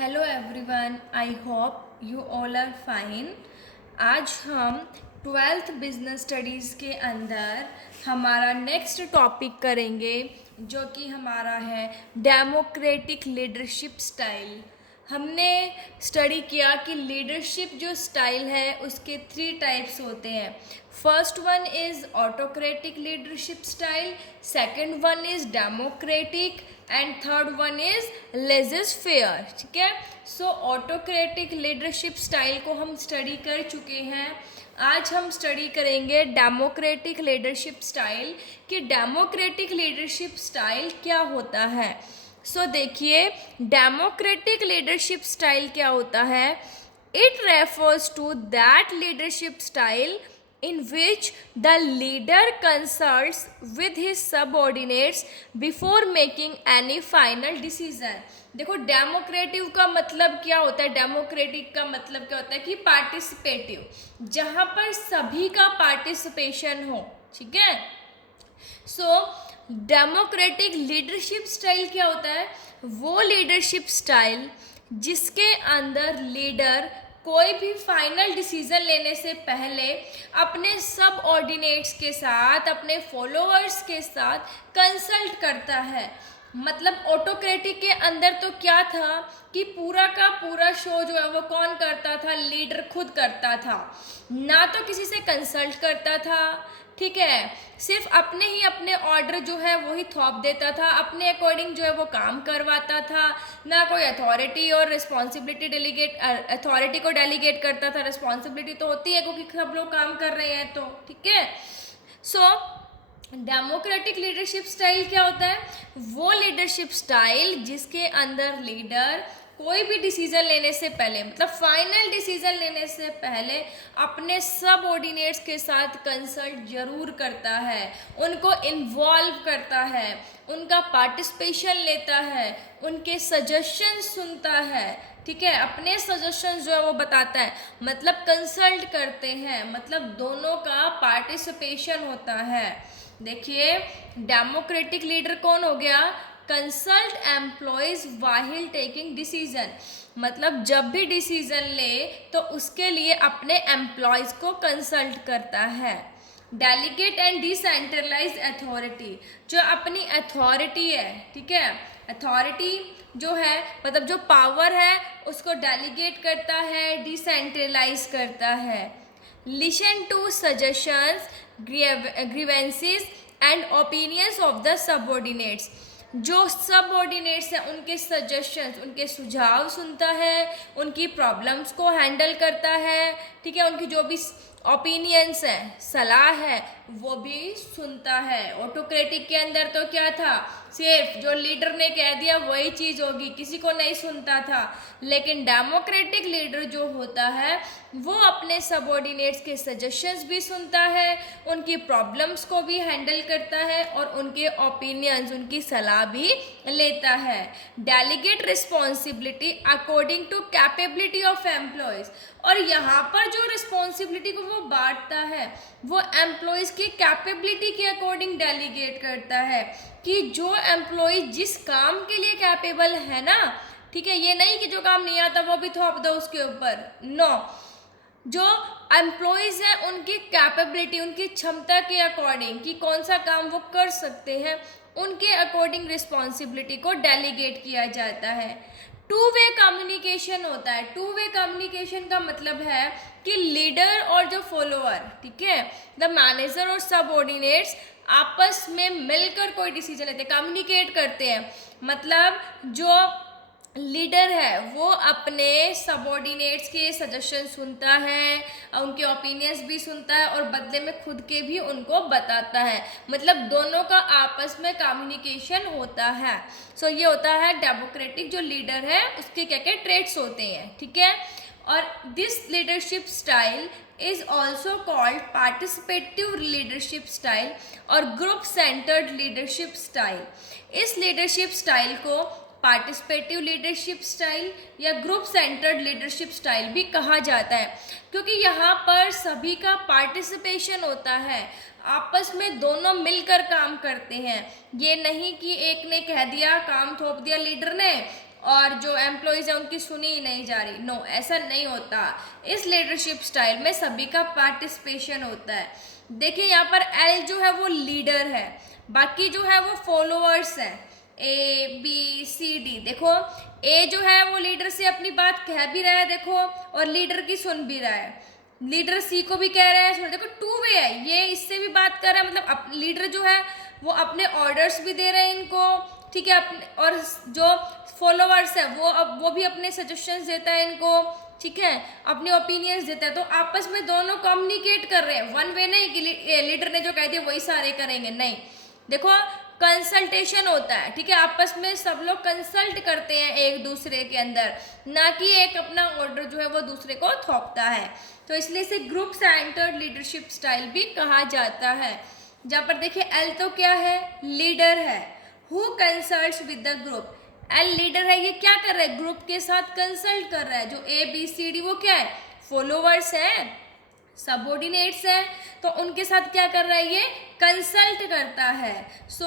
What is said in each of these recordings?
Hello everyone, I hope you all are fine. आज हम twelfth business studies के अंदर हमारा नेक्स्ट टॉपिक करेंगे, जो कि हमारा है डेमोक्रेटिक लीडरशिप स्टाइल। हमने स्टडी किया कि लीडरशिप जो स्टाइल है उसके 3 टाइप्स होते हैं। First one is autocratic leadership style, second one is democratic and third one is laser-fair. ठीक है, सो ऑटोक्रेटिक लीडरशिप स्टाइल को हम स्टडी कर चुके हैं। आज हम स्टडी करेंगे डेमोक्रेटिक लीडरशिप स्टाइल कि डेमोक्रेटिक लीडरशिप स्टाइल क्या होता है। सो देखिए, डेमोक्रेटिक लीडरशिप स्टाइल क्या होता है। It refers to that leadership style in which the leader consults with his subordinates before making any final decision। देखो, डेमोक्रेटिव का मतलब क्या होता है, डेमोक्रेटिक का मतलब क्या होता है कि पार्टिसिपेटिव, जहाँ पर सभी का पार्टिसिपेशन हो। ठीक है, सो डेमोक्रेटिक लीडरशिप स्टाइल क्या होता है, वो लीडरशिप स्टाइल जिसके अंदर लीडर कोई भी फाइनल डिसीजन लेने से पहले अपने सब ऑर्डिनेट्स के साथ, अपने फॉलोअर्स के साथ कंसल्ट करता है। मतलब ऑटोक्रेटिक के अंदर तो क्या था कि पूरा का पूरा शो जो है वो कौन करता था, लीडर खुद करता था, ना तो किसी से कंसल्ट करता था। ठीक है, सिर्फ अपने ही अपने ऑर्डर जो है वही थोप देता था, अपने अकॉर्डिंग जो है वो काम करवाता था, ना कोई अथॉरिटी और रिस्पॉन्सिबिलिटी अथॉरिटी को डेलीगेट करता था। रिस्पॉन्सिबिलिटी तो होती है क्योंकि सब लोग काम कर रहे हैं तो। ठीक है, सो डेमोक्रेटिक लीडरशिप स्टाइल क्या होता है, वो लीडरशिप स्टाइल जिसके अंदर लीडर कोई भी डिसीजन लेने से पहले, मतलब फाइनल डिसीजन लेने से पहले अपने सब ऑर्डिनेट्स के साथ कंसल्ट जरूर करता है, उनको इन्वॉल्व करता है, उनका पार्टिसिपेशन लेता है, उनके सजेशन सुनता है। ठीक है, अपने सजेशन जो है वो बताता है, मतलब कंसल्ट करते हैं, मतलब दोनों का पार्टिसिपेशन होता है। देखिए, डेमोक्रेटिक लीडर कौन हो गया, कंसल्ट एम्प्लॉयज वाहिल टेकिंग डिसीजन, मतलब जब भी डिसीजन ले तो उसके लिए अपने एम्प्लॉयज को कंसल्ट करता है। डेलीगेट एंड डिसेंट्रलाइज अथॉरिटी, जो अपनी अथॉरिटी है, ठीक है, अथॉरिटी जो है मतलब जो पावर है उसको डेलीगेट करता है, डिसेंट्रलाइज करता है। Listen to suggestions, grievances and opinions of the subordinates, जो सबऑर्डिनेट्स हैं उनके सजेशंस, उनके सुझाव सुनता है, उनकी प्रॉब्लम्स को हैंडल करता है। ठीक है, उनकी जो भी ओपिनियंस है, सलाह है, वो भी सुनता है। ऑटोक्रेटिक के अंदर तो क्या था, सिर्फ जो लीडर ने कह दिया वही चीज़ होगी, किसी को नहीं सुनता था। लेकिन डेमोक्रेटिक लीडर जो होता है वो अपने सबऑर्डिनेट्स के सजेशंस भी सुनता है, उनकी प्रॉब्लम्स को भी हैंडल करता है और उनके ओपिनियंस, उनकी सलाह भी लेता है। Delegate responsibility according to capability of employees, और यहाँ पर जो रिस्पॉन्सिबिलिटी को वो बांटता है वो एम्प्लॉयज़ की कैपेबिलिटी के अकॉर्डिंग डेलीगेट करता है कि जो एम्प्लॉय जिस काम के लिए कैपेबल है ना, ठीक है, ये नहीं कि जो काम नहीं आता वो भी थोप दो उसके ऊपर, नो, जो एम्प्लॉयज़ हैं उनकी कैपेबिलिटी, उनकी क्षमता के अकॉर्डिंग कि कौन सा काम वो कर सकते हैं, उनके अकॉर्डिंग रिस्पॉन्सिबिलिटी को डेलीगेट किया जाता है। टू वे कम्युनिकेशन होता है। टू वे कम्युनिकेशन का मतलब है कि लीडर और जो फॉलोअर, ठीक है, द मैनेजर और सबऑर्डिनेट्स आपस में मिलकर कोई डिसीजन लेते हैं, कम्युनिकेट करते हैं। मतलब जो लीडर है वो अपने सबऑर्डिनेट्स के सजेशन सुनता है, उनके ओपिनियंस भी सुनता है और बदले में खुद के भी उनको बताता है, मतलब दोनों का आपस में कम्युनिकेशन होता है। सो ये होता है डेमोक्रेटिक जो लीडर है उसके क्या क्या ट्रेट्स होते हैं। ठीक है, और this leadership style is also called participative leadership style और ग्रुप सेंटर्ड लीडरशिप स्टाइल। इस लीडरशिप स्टाइल को पार्टिसिपेटिव लीडरशिप स्टाइल या ग्रुप सेंटर्ड लीडरशिप स्टाइल भी कहा जाता है, क्योंकि यहाँ पर सभी का पार्टिसिपेशन होता है, आपस में दोनों मिलकर काम करते हैं। ये नहीं कि एक ने कह दिया, काम थोप दिया लीडर ने और जो एम्प्लॉयज़ हैं उनकी सुनी ही नहीं जा रही। नो, ऐसा नहीं होता। इस लीडरशिप स्टाइल में सभी का पार्टिसिपेशन होता है। देखिए यहाँ पर एल जो है वो लीडर है, बाकी जो है वो फॉलोअर्स हैं, ए बी सी डी। देखो ए जो है वो लीडर से अपनी बात कह भी रहा है, देखो, और लीडर की सुन भी रहा है। लीडर सी को भी कह रहा है, सुन, देखो टू वे है, ये इससे भी बात कर रहा है, मतलब लीडर जो है वो अपने ऑर्डर्स भी दे रहे हैं इनको, ठीक है, अपने, और जो फॉलोअर्स है वो भी अपने सजेशंस देता है इनको, ठीक है, अपने ओपिनियंस देता है। तो आपस में दोनों कम्युनिकेट कर रहे हैं, वन वे नहीं कि लीडर ने जो कह दिया वही सारे करेंगे, नहीं। देखो कंसल्टेशन होता है, ठीक है, आपस में सब लोग कंसल्ट करते हैं एक दूसरे के अंदर, ना कि एक अपना ऑर्डर जो है वो दूसरे को थोपता है। तो इसलिए इसे ग्रुप सेंटर्ड लीडरशिप स्टाइल भी कहा जाता है। जहाँ पर देखिए एल तो क्या है, लीडर है, who consults with the group. L leader है, ये क्या कर रहा है, ग्रुप के साथ कंसल्ट कर रहा है। जो ए बी सी डी वो क्या है, फॉलोवर्स है, सबऑर्डिनेट्स है, तो उनके साथ क्या कर रहा है, ये कंसल्ट करता है। सो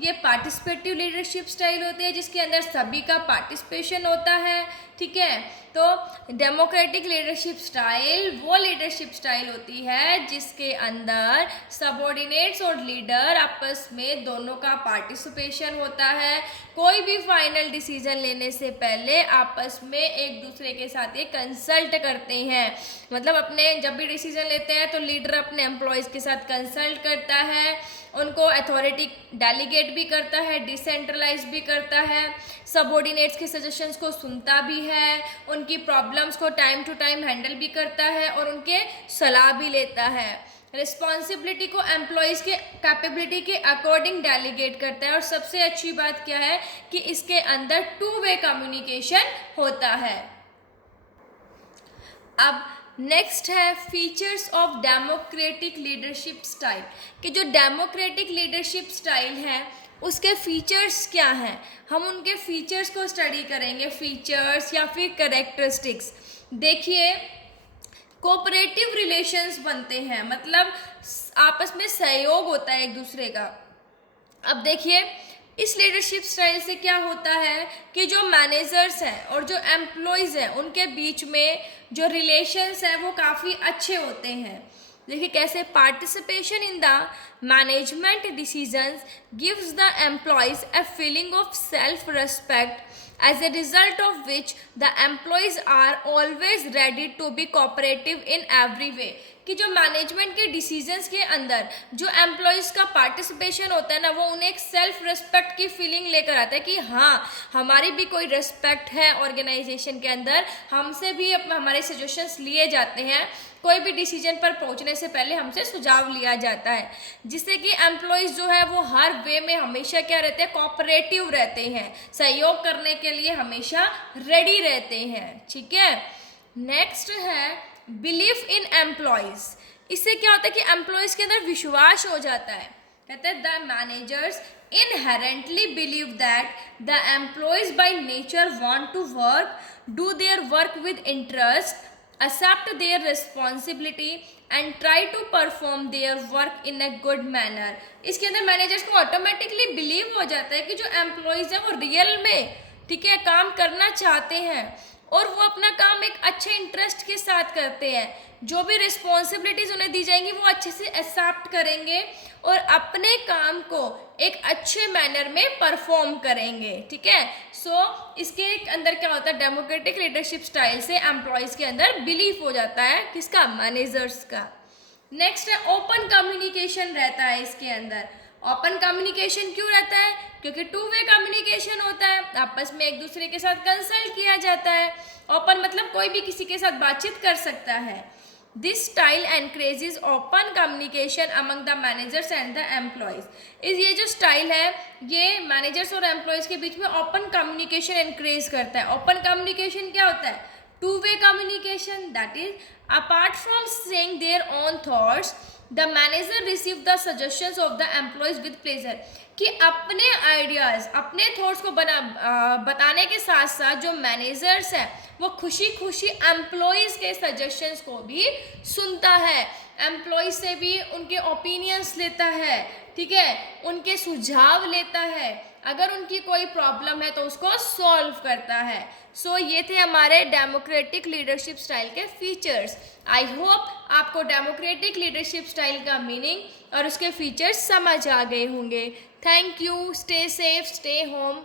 ये पार्टिसिपेटिव लीडरशिप स्टाइल होती है जिसके अंदर सभी का पार्टिसिपेशन होता है, ठीक है। तो डेमोक्रेटिक लीडरशिप स्टाइल वो लीडरशिप स्टाइल होती है जिसके अंदर सबऑर्डिनेट्स और लीडर आपस में दोनों का पार्टिसिपेशन होता है। कोई भी फाइनल डिसीजन लेने से पहले आपस में एक दूसरे के साथ ये कंसल्ट करते हैं, मतलब अपने जब भी डिसीजन लेते हैं तो लीडर अपने एम्प्लॉयज़ के साथ कंसल्ट करता है, उनको अथॉरिटी डेलीगेट भी करता है, डिसेंट्रलाइज भी करता है, सबऑर्डिनेट्स के सजेशंस को सुनता भी है, उनकी प्रॉब्लम्स को टाइम टू टाइम हैंडल भी करता है और उनके सलाह भी लेता है। रिस्पॉन्सिबिलिटी को एम्प्लॉयज़ के कैपेबिलिटी के अकॉर्डिंग डेलीगेट करता है। और सबसे अच्छी बात क्या है कि इसके अंदर टू वे कम्युनिकेशन होता है। अब नेक्स्ट है features of democratic leadership style, कि जो डेमोक्रेटिक लीडरशिप स्टाइल है उसके फीचर्स क्या हैं, हम उनके फीचर्स को स्टडी करेंगे, फीचर्स या फिर कैरेक्टरिस्टिक्स। देखिए कोऑपरेटिव रिलेशंस बनते हैं, मतलब आपस में सहयोग होता है एक दूसरे का। अब देखिए इस लीडरशिप स्टाइल से क्या होता है कि जो मैनेजर्स हैं और जो एम्प्लॉयज़ हैं उनके बीच में जो रिलेशंस हैं वो काफ़ी अच्छे होते हैं। देखिए कैसे, participation in the management decisions gives the employees a feeling of self respect, as a result of which the employees are always ready to be cooperative in every way। कि जो मैनेजमेंट के डिसीजंस के अंदर जो employees का participation होता है ना, वो उन्हें एक सेल्फ रिस्पेक्ट की फीलिंग लेकर आता है कि हाँ हमारी भी कोई रिस्पेक्ट है ऑर्गेनाइजेशन के अंदर, हमसे भी हमारे सजेशंस लिए जाते हैं, कोई भी डिसीजन पर पहुंचने से पहले हमसे सुझाव लिया जाता है, जिससे कि एम्प्लॉयज़ जो है वो हर वे में हमेशा क्या रहते हैं, कोऑपरेटिव रहते हैं, सहयोग करने के लिए हमेशा रेडी रहते हैं, ठीक है। नेक्स्ट है बिलीफ इन एम्प्लॉयज़। इससे क्या होता है कि एम्प्लॉयज़ के अंदर विश्वास हो जाता है। कहते हैं the managers inherently believe that the employees by nature want to do their work with interest, accept their responsibility and try to perform their work in a good manner। इसके अंदर मैनेजर्स को ऑटोमेटिकली बिलीव हो जाता है कि जो employees हैं वो रियल में, ठीक है, काम करना चाहते हैं और वो अपना काम एक अच्छे इंटरेस्ट के साथ करते हैं, जो भी रिस्पॉन्सिबिलिटीज़ उन्हें दी जाएंगी वो अच्छे से एक्सेप्ट करेंगे और अपने काम को एक अच्छे मैनर में परफॉर्म करेंगे, ठीक है। सो इसके अंदर क्या होता है, डेमोक्रेटिक लीडरशिप स्टाइल से एम्प्लॉयज़ के अंदर बिलीफ हो जाता है, किसका, मैनेजर्स का। नेक्स्ट है ओपन कम्युनिकेशन रहता है इसके अंदर। ओपन कम्युनिकेशन क्यों रहता है, क्योंकि टू वे कम्युनिकेशन होता है, आपस में एक दूसरे के साथ कंसल्ट किया जाता है। ओपन मतलब कोई भी किसी के साथ बातचीत कर सकता है। This style encourages open communication among the managers and the employees. ये जो स्टाइल है ये मैनेजर्स और एम्प्लॉयज़ के बीच में ओपन कम्युनिकेशन एनकरेज करता है। ओपन कम्युनिकेशन क्या होता है, two way communication, that is apart from saying their own thoughts the manager receive the suggestions of the employees with pleasure. कि अपने आइडियाज़, अपने थॉट्स को बताने के साथ साथ जो मैनेजर्स हैं वो खुशी खुशी एम्प्लॉयज़ के सजेशंस को भी सुनता है, एम्प्लॉयज़ से भी उनके ओपिनियंस लेता है, ठीक है, उनके सुझाव लेता है, अगर उनकी कोई प्रॉब्लम है तो उसको सॉल्व करता है। सो ये थे हमारे डेमोक्रेटिक लीडरशिप स्टाइल के फीचर्स। आई होप आपको डेमोक्रेटिक लीडरशिप स्टाइल का मीनिंग और उसके फीचर्स समझ आ गए होंगे। Thank you, stay safe, stay home.